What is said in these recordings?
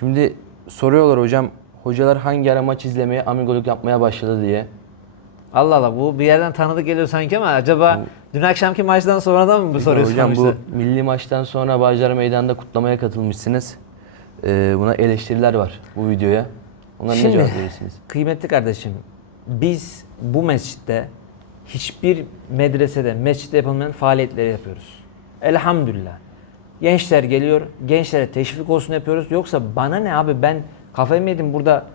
Şimdi soruyorlar hocam hocalar hangi ara maç izlemeye amigoluk yapmaya başladı diye. Allah Allah bu bir yerden tanıdık geliyor sanki ama acaba dün akşamki maçtan sonradan mı bu soruyu hocam bu milli maçtan sonra Bağcılar Meydanı'nda kutlamaya katılmışsınız. Ee, buna eleştiriler var bu videoya. Onlara ne cevap verirsiniz? Kıymetli kardeşim, biz bu mescitte hiçbir medresede, mescitte yapılmayan faaliyetleri yapıyoruz. Elhamdülillah. Gençler geliyor, gençlere teşvik olsun yapıyoruz. Yoksa bana ne abi ben kafayı mı yedim burada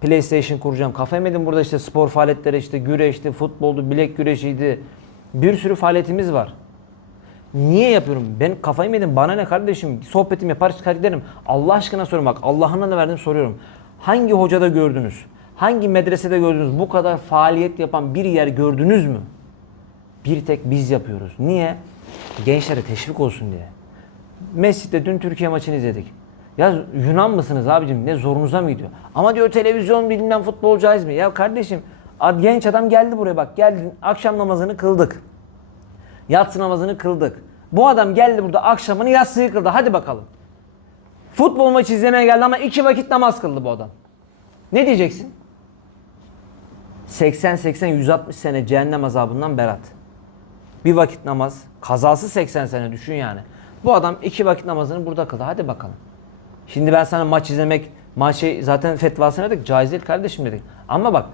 PlayStation kuracağım. Kafayı mı yedim burada işte spor faaliyetleri işte güreşti, futboldu, bilek güreşiydi. Bir sürü faaliyetimiz var. Niye yapıyorum? Ben kafayı mı yedim? Bana ne kardeşim? Sohbetim yapar çıkar giderim. Allah aşkına soruyorum bak. Allah'ın da verdim soruyorum. Hangi hocada gördünüz? Hangi medresede gördünüz? Bu kadar faaliyet yapan bir yer gördünüz mü? Bir tek biz yapıyoruz. Niye? Gençlere teşvik olsun diye. Mescitte dün Türkiye maçını izledik. Ya Yunan mısınız abicim? Ne zorunuza mı gidiyor? Ama diyor televizyon bilmem futbol caiz mi? Ya kardeşim ad- genç adam geldi buraya bak. Geldin akşam namazını kıldık. Yatsı namazını kıldık. Bu adam geldi burada akşamını yatsıyı kıldı. Hadi bakalım. Futbol maçı izlemeye geldi ama iki vakit namaz kıldı bu adam. Ne diyeceksin? 80-80-160 sene cehennem azabından berat. Bir vakit namaz, kazası 80 sene düşün yani. Bu adam iki vakit namazını burada kıldı. Hadi bakalım. Şimdi ben sana maç izlemek, maçı zaten fetvasını dedik, caiz değil kardeşim dedik. Ama bak,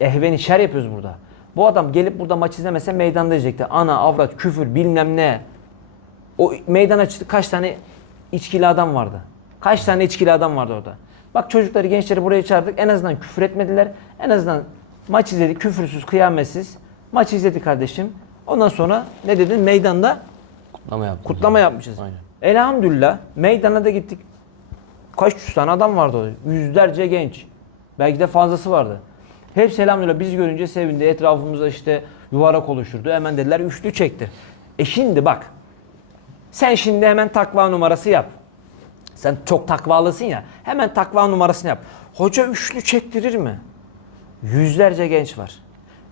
ehveni şer yapıyoruz burada. Bu adam gelip burada maç izlemese meydanda diyecekti. Ana, avrat, küfür, bilmem ne. O meydana çıktı kaç tane içkili adam vardı. Kaç tane içkili adam vardı orada. Bak çocukları, gençleri buraya çağırdık. En azından küfür etmediler. En azından maç izledik, küfürsüz, kıyametsiz. Maç izledik kardeşim. Ondan sonra ne dedin? Meydanda Kutlama yaptınız. kutlama yapmışız. Aynen. Elhamdülillah meydana da gittik. Kaç yüz tane adam vardı orada. Yüzlerce genç. Belki de fazlası vardı. Hepsi elhamdülillah biz görünce sevindi. Etrafımızda işte yuvarak oluşturdu. Hemen dediler üçlü çektir. E şimdi bak. Sen şimdi hemen takva numarası yap. Sen çok takvalısın ya. Hemen takva numarasını yap. Hoca üçlü çektirir mi? Yüzlerce genç var.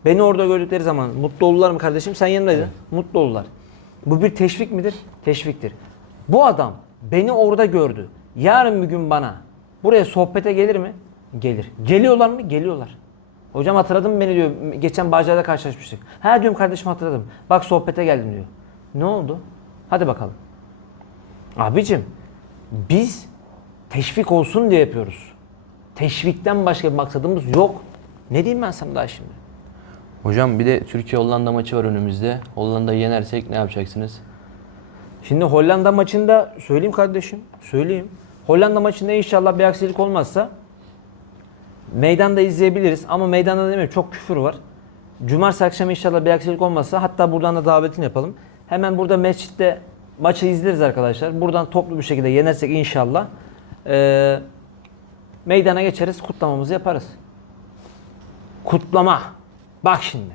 Beni orada gördükleri zaman mutlu oldular mı kardeşim? Sen yanındaydın. Mutlu oldular. Bu bir teşvik midir? Teşviktir. Bu adam beni orada gördü. Yarın bir gün bana buraya sohbete gelir mi? Gelir. Geliyorlar mı? Geliyorlar. Hocam hatırladın mı beni diyor. Geçen Bağcay'da karşılaşmıştık. Ha diyorum kardeşim hatırladım. Bak sohbete geldim diyor. Ne oldu? Hadi bakalım. Abicim biz teşvik olsun diye yapıyoruz. Teşvikten başka bir maksadımız yok. Ne diyeyim ben sana daha şimdi? Hocam bir de Türkiye Hollanda maçı var önümüzde. Hollanda'yı yenersek ne yapacaksınız? Şimdi Hollanda maçında söyleyeyim kardeşim. Söyleyeyim. Hollanda maçında inşallah bir aksilik olmazsa meydanda izleyebiliriz. Ama meydanda demiyorum çok küfür var. Cumartesi akşamı inşallah bir aksilik olmazsa hatta buradan da davetini yapalım. Hemen burada mescitte maçı izleriz arkadaşlar. Buradan toplu bir şekilde yenersek inşallah eee, meydana geçeriz kutlamamızı yaparız. Kutlama. Bak şimdi.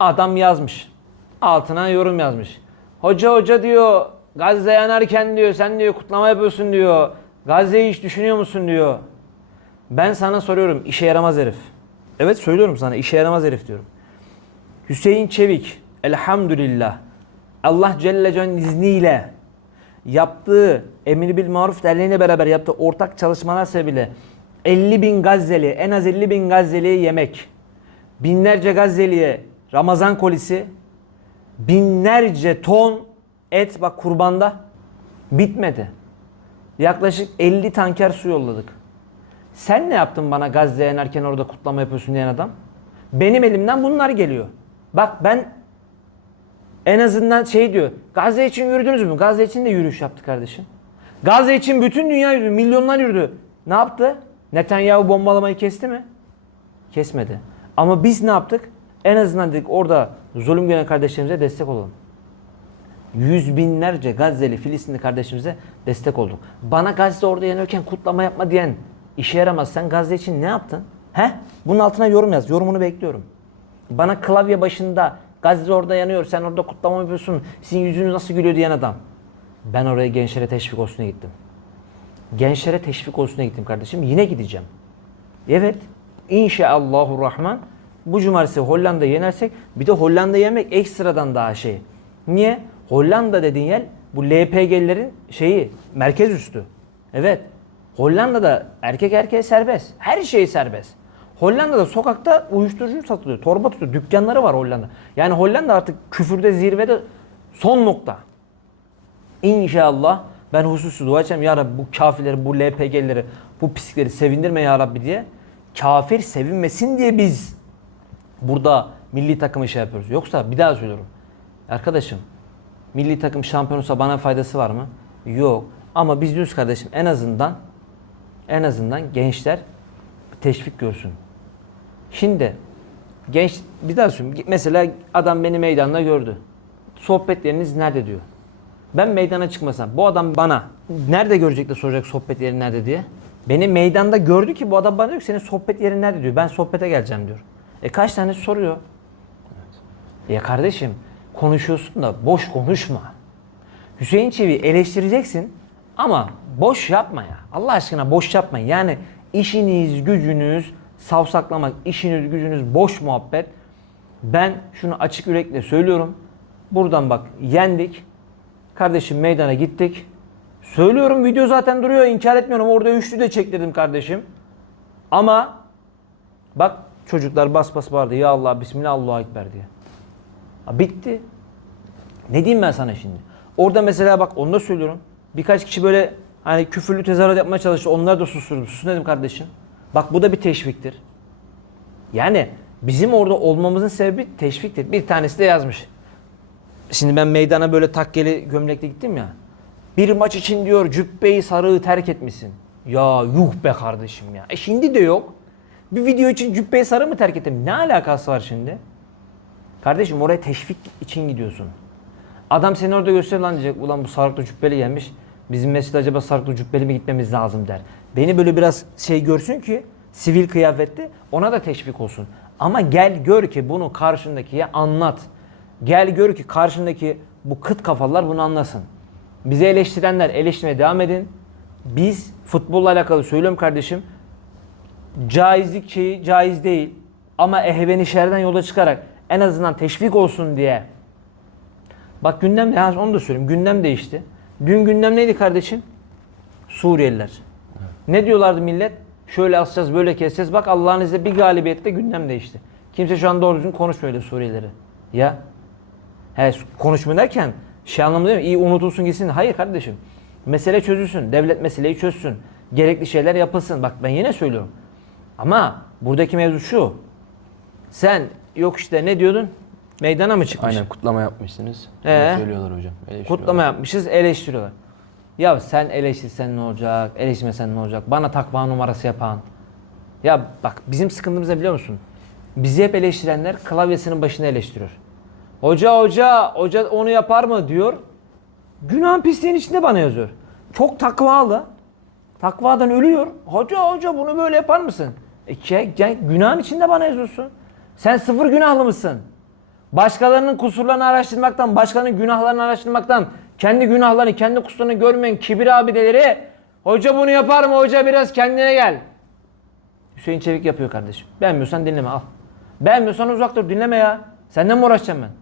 Adam yazmış. Altına yorum yazmış. Hoca hoca diyor Gazze yanarken diyor sen diyor kutlama yapıyorsun diyor. Gazze'yi hiç düşünüyor musun diyor. Ben sana soruyorum işe yaramaz herif. Evet söylüyorum sana işe yaramaz herif diyorum. Hüseyin Çevik elhamdülillah Allah Celle Celle'nin izniyle yaptığı Emir Bil Maruf Derneği'yle beraber yaptığı ortak çalışmalar sebebiyle 50 bin Gazze'li en az 50 bin Gazze'liye yemek binlerce Gazze'liye Ramazan kolisi binlerce ton et bak kurbanda bitmedi. Yaklaşık 50 tanker su yolladık. Sen ne yaptın bana Gazze yanarken orada kutlama yapıyorsun diyen adam? Benim elimden bunlar geliyor. Bak ben en azından şey diyor. Gazze için yürüdünüz mü? Gazze için de yürüyüş yaptı kardeşim. Gazze için bütün dünya yürüdü. Milyonlar yürüdü. Ne yaptı? Netanyahu bombalamayı kesti mi? Kesmedi. Ama biz ne yaptık? En azından dedik orada zulüm gören kardeşlerimize destek olalım. Yüz binlerce Gazze'li, Filistinli kardeşimize destek olduk. Bana Gazze orada yanıyorken kutlama yapma diyen işe yaramaz. Sen Gazze için ne yaptın? He? Bunun altına yorum yaz. Yorumunu bekliyorum. Bana klavye başında Gazze orada yanıyor, sen orada kutlama yapıyorsun, sizin yüzünüz nasıl gülüyor diyen adam. Ben oraya gençlere teşvik olsun gittim. Gençlere teşvik olsun gittim kardeşim. Yine gideceğim. Evet. İnşallahü Rahman bu cumartesi Hollanda yenersek bir de Hollanda yemek ekstradan daha şey. Niye? Hollanda dediğin yer bu LPG'lerin şeyi merkez üstü. Evet. Hollanda'da erkek erkeğe serbest. Her şey serbest. Hollanda'da sokakta uyuşturucu satılıyor. Torba tutuyor. Dükkanları var Hollanda. Yani Hollanda artık küfürde zirvede son nokta. İnşallah ben hususi dua edeceğim. Ya Rabbi bu kafirleri, bu LPG'leri, bu pislikleri sevindirme ya Rabbi diye. Kafir sevinmesin diye biz burada milli takımı şey yapıyoruz. Yoksa bir daha söylüyorum. Arkadaşım milli takım şampiyon olsa bana faydası var mı? Yok. Ama biz diyoruz kardeşim en azından en azından gençler teşvik görsün. Şimdi genç bir daha söyleyeyim. Mesela adam beni meydanda gördü. Sohbetleriniz nerede diyor. Ben meydana çıkmasam bu adam bana nerede görecek de soracak sohbet yeri nerede diye. Beni meydanda gördü ki bu adam bana diyor ki senin sohbet yerin nerede diyor. Ben sohbete geleceğim diyor. E kaç tane soruyor. Ya kardeşim konuşuyorsun da boş konuşma. Hüseyin Çevi eleştireceksin ama boş yapma ya. Allah aşkına boş yapma. Yani işiniz, gücünüz savsaklamak, işiniz, gücünüz boş muhabbet. Ben şunu açık yürekle söylüyorum. Buradan bak yendik. Kardeşim meydana gittik. Söylüyorum video zaten duruyor inkar etmiyorum. Orada üçlü de çektirdim kardeşim. Ama bak çocuklar bas bas bağırdı. Ya Allah Bismillah Allahu Ekber diye. Ha, bitti. Ne diyeyim ben sana şimdi? Orada mesela bak onu da söylüyorum. Birkaç kişi böyle hani küfürlü tezahürat yapmaya çalıştı. Onları da susturdum. Sus dedim kardeşim. Bak bu da bir teşviktir. Yani bizim orada olmamızın sebebi teşviktir. Bir tanesi de yazmış. Şimdi ben meydana böyle takkeli gömlekle gittim ya. Bir maç için diyor cübbeyi sarığı terk etmişsin. Ya yuh be kardeşim ya. E şimdi de yok. Bir video için cübbeyi sarığı mı terk ettim? Ne alakası var şimdi? Kardeşim oraya teşvik için gidiyorsun. Adam seni orada gösteriyor lan diyecek. Ulan bu sarıklı cübbeli gelmiş. Bizim mescid acaba sarıklı cübbeli mi gitmemiz lazım der. Beni böyle biraz şey görsün ki sivil kıyafetli ona da teşvik olsun. Ama gel gör ki bunu karşındakiye anlat. Gel gör ki karşındaki bu kıt kafalılar bunu anlasın. Bizi eleştirenler eleştirmeye devam edin. Biz futbolla alakalı söylüyorum kardeşim. Caizlik şeyi caiz değil. Ama ehveni şerden yola çıkarak en azından teşvik olsun diye. Bak gündem ya onu da söyleyeyim. Gündem değişti. Dün gündem neydi kardeşim? Suriyeliler. Ne diyorlardı millet? Şöyle asacağız, böyle keseceğiz. Bak Allah'ın izniyle bir galibiyette gündem değişti. Kimse şu an doğru düzgün konuşmuyor öyle Suriyelileri. Ya. He, konuşma derken şey anlamında değil mi? İyi unutulsun gitsin. Hayır kardeşim. Mesele çözülsün. Devlet meseleyi çözsün. Gerekli şeyler yapılsın. Bak ben yine söylüyorum. Ama buradaki mevzu şu. Sen yok işte ne diyordun? Meydana mı çıkmış? Aynen kutlama yapmışsınız. Ee? Söylüyorlar hocam. Kutlama yapmışız eleştiriyorlar. Ya sen eleştirsen ne olacak, eleştirmesen ne olacak? Bana takma numarası yapan. Ya bak bizim sıkıntımız ne biliyor musun? Bizi hep eleştirenler klavyesinin başında eleştiriyor. Hoca hoca, hoca onu yapar mı diyor. Günahın pisliğin içinde bana yazıyor. Çok takvalı. Takvadan ölüyor. Hoca hoca bunu böyle yapar mısın? E, günahın içinde bana yazıyorsun. Sen sıfır günahlı mısın? Başkalarının kusurlarını araştırmaktan, başkalarının günahlarını araştırmaktan, kendi günahlarını, kendi kusurlarını görmeyen kibir abideleri hoca bunu yapar mı? Hoca biraz kendine gel. Hüseyin Çevik yapıyor kardeşim. Beğenmiyorsan dinleme al. Beğenmiyorsan uzak dur dinleme ya. Senden mi uğraşacağım ben?